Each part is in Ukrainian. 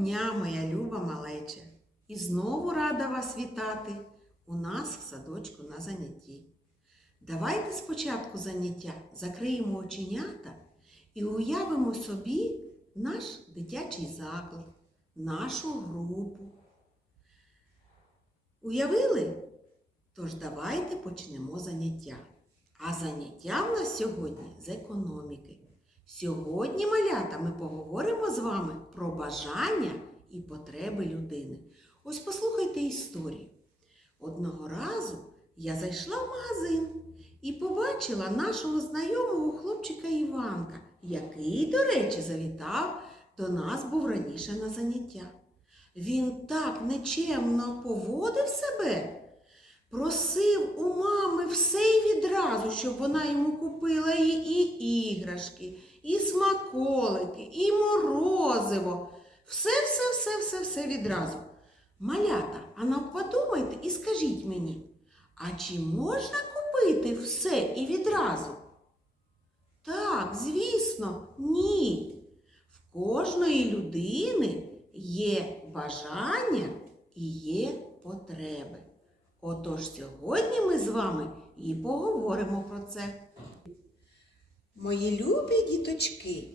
дня, моя люба малеча! І знову рада вас вітати у нас в садочку на занятті. Давайте спочатку заняття закриємо оченята і уявимо собі наш дитячий заклад, нашу групу. Уявили? Тож давайте почнемо заняття. А заняття в нас сьогодні з економіки. Сьогодні, малята, ми поговоримо з вами про бажання і потреби людини. Ось послухайте історію. Одного разу я зайшла в магазин і побачила нашого знайомого хлопчика Іванка, який, до речі, завітав до нас був раніше на заняття. Він так нечемно поводив себе. Просив у мами все й відразу, щоб вона йому купила і, і іграшки, і смаколики, і морозиво. Все, все, все, все, все відразу. Малята, а нам подумайте і скажіть мені, а чи можна купити все і відразу? Так, звісно, ні. В кожної людини є бажання і є потреби. Отож сьогодні ми з вами і поговоримо про це. Мої любі діточки,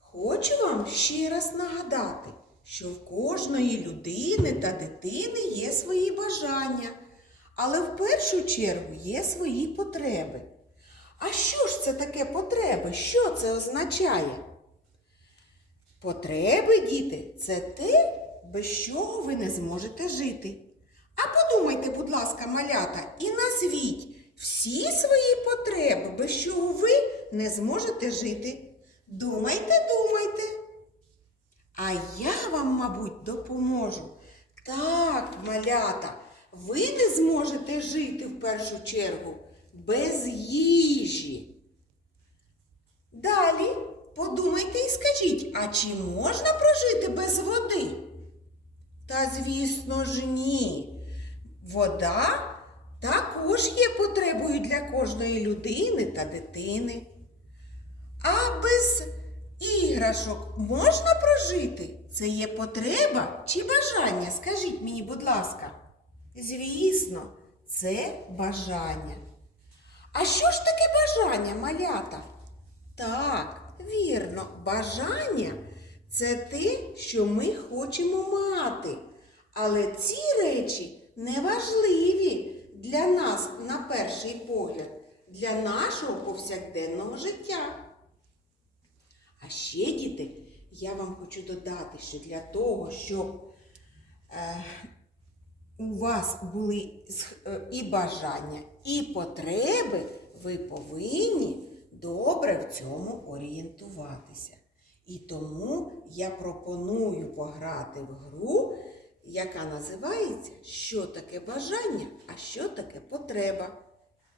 хочу вам ще раз нагадати, що в кожної людини та дитини є свої бажання, але в першу чергу є свої потреби. А що ж це таке потреби? Що це означає? Потреби, діти, це те, без чого ви не зможете жити. А подумайте, будь ласка, малята, і назвіть всі свої потреби, без чого ви не зможете жити. Думайте, думайте. А я вам, мабуть, допоможу. Так, малята, ви не зможете жити в першу чергу без їжі. Далі подумайте і скажіть, а чи можна прожити без води? Та, звісно ж, ні. Вода також є потребою для кожної людини та дитини. А без іграшок можна прожити? Це є потреба чи бажання? Скажіть мені, будь ласка. Звісно, це бажання. А що ж таке бажання, малята? Так, вірно, бажання це те, що ми хочемо мати. Але ці речі неважливі для нас на перший погляд, для нашого повсякденного життя. А ще, діти, я вам хочу додати, що для того, щоб е, у вас були е, і бажання, і потреби, ви повинні добре в цьому орієнтуватися. І тому я пропоную пограти в гру, яка називається Що таке бажання, а що таке потреба.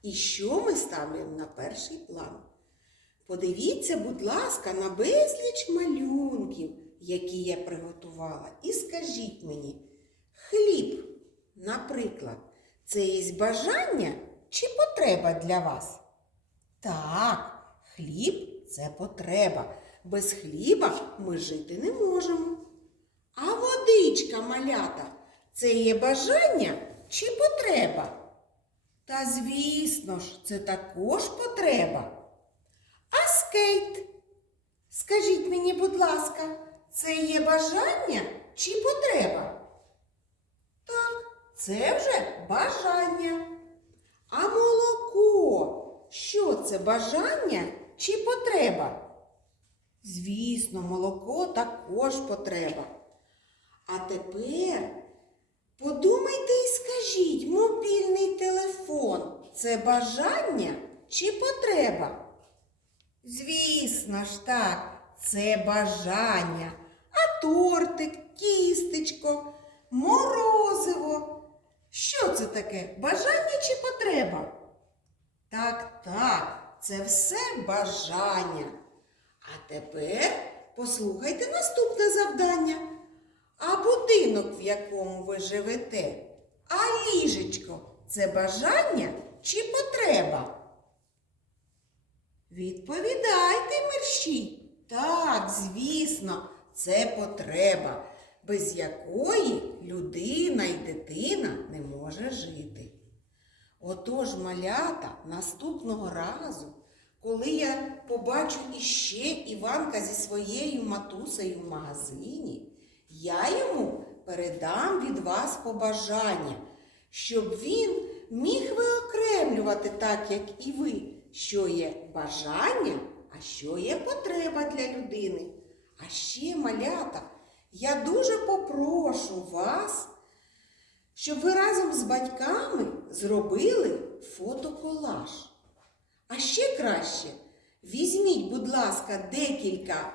І що ми ставимо на перший план. Подивіться, будь ласка, на безліч малюнків, які я приготувала, і скажіть мені, хліб, наприклад, це є бажання чи потреба для вас? Так, хліб це потреба. Без хліба ми жити не можемо. А водичка малята це є бажання чи потреба? Та звісно ж, це також потреба. Скейт? Скажіть мені, будь ласка, це є бажання чи потреба? Так, це вже бажання. А молоко? Що це бажання чи потреба? Звісно, молоко також потреба. А тепер подумайте і скажіть, мобільний телефон це бажання чи потреба? Звісно ж так, це бажання. А тортик, кістечко, морозиво. Що це таке? Бажання чи потреба? Так, так, це все бажання. А тепер послухайте наступне завдання. А будинок, в якому ви живете, а ліжечко це бажання чи потреба? Відповідайте, мерщій. Так, звісно, це потреба. без якої людина і дитина не може жити. Отож, малята, наступного разу, коли я побачу іще Іванка зі своєю матусею в магазині, я йому передам від вас побажання, щоб він міг виокремлювати так, як і ви, що є бажання, а що є потреба для людини. А ще, малята, я дуже попрошу вас, щоб ви разом з батьками зробили фотоколаж. А ще краще, візьміть, будь ласка, декілька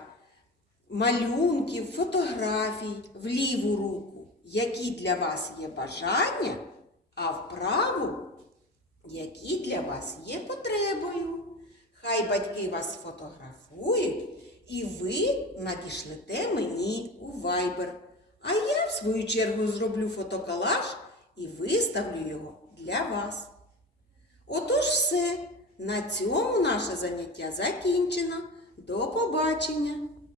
малюнків, фотографій в ліву руку, які для вас є бажання, а в праву, які для вас є потребою. Хай батьки вас сфотографують, і ви надішлете мені у Viber. А я, в свою чергу, зроблю фотоколаж і виставлю його для вас. Отож все. На цьому наше заняття закінчено. До побачення!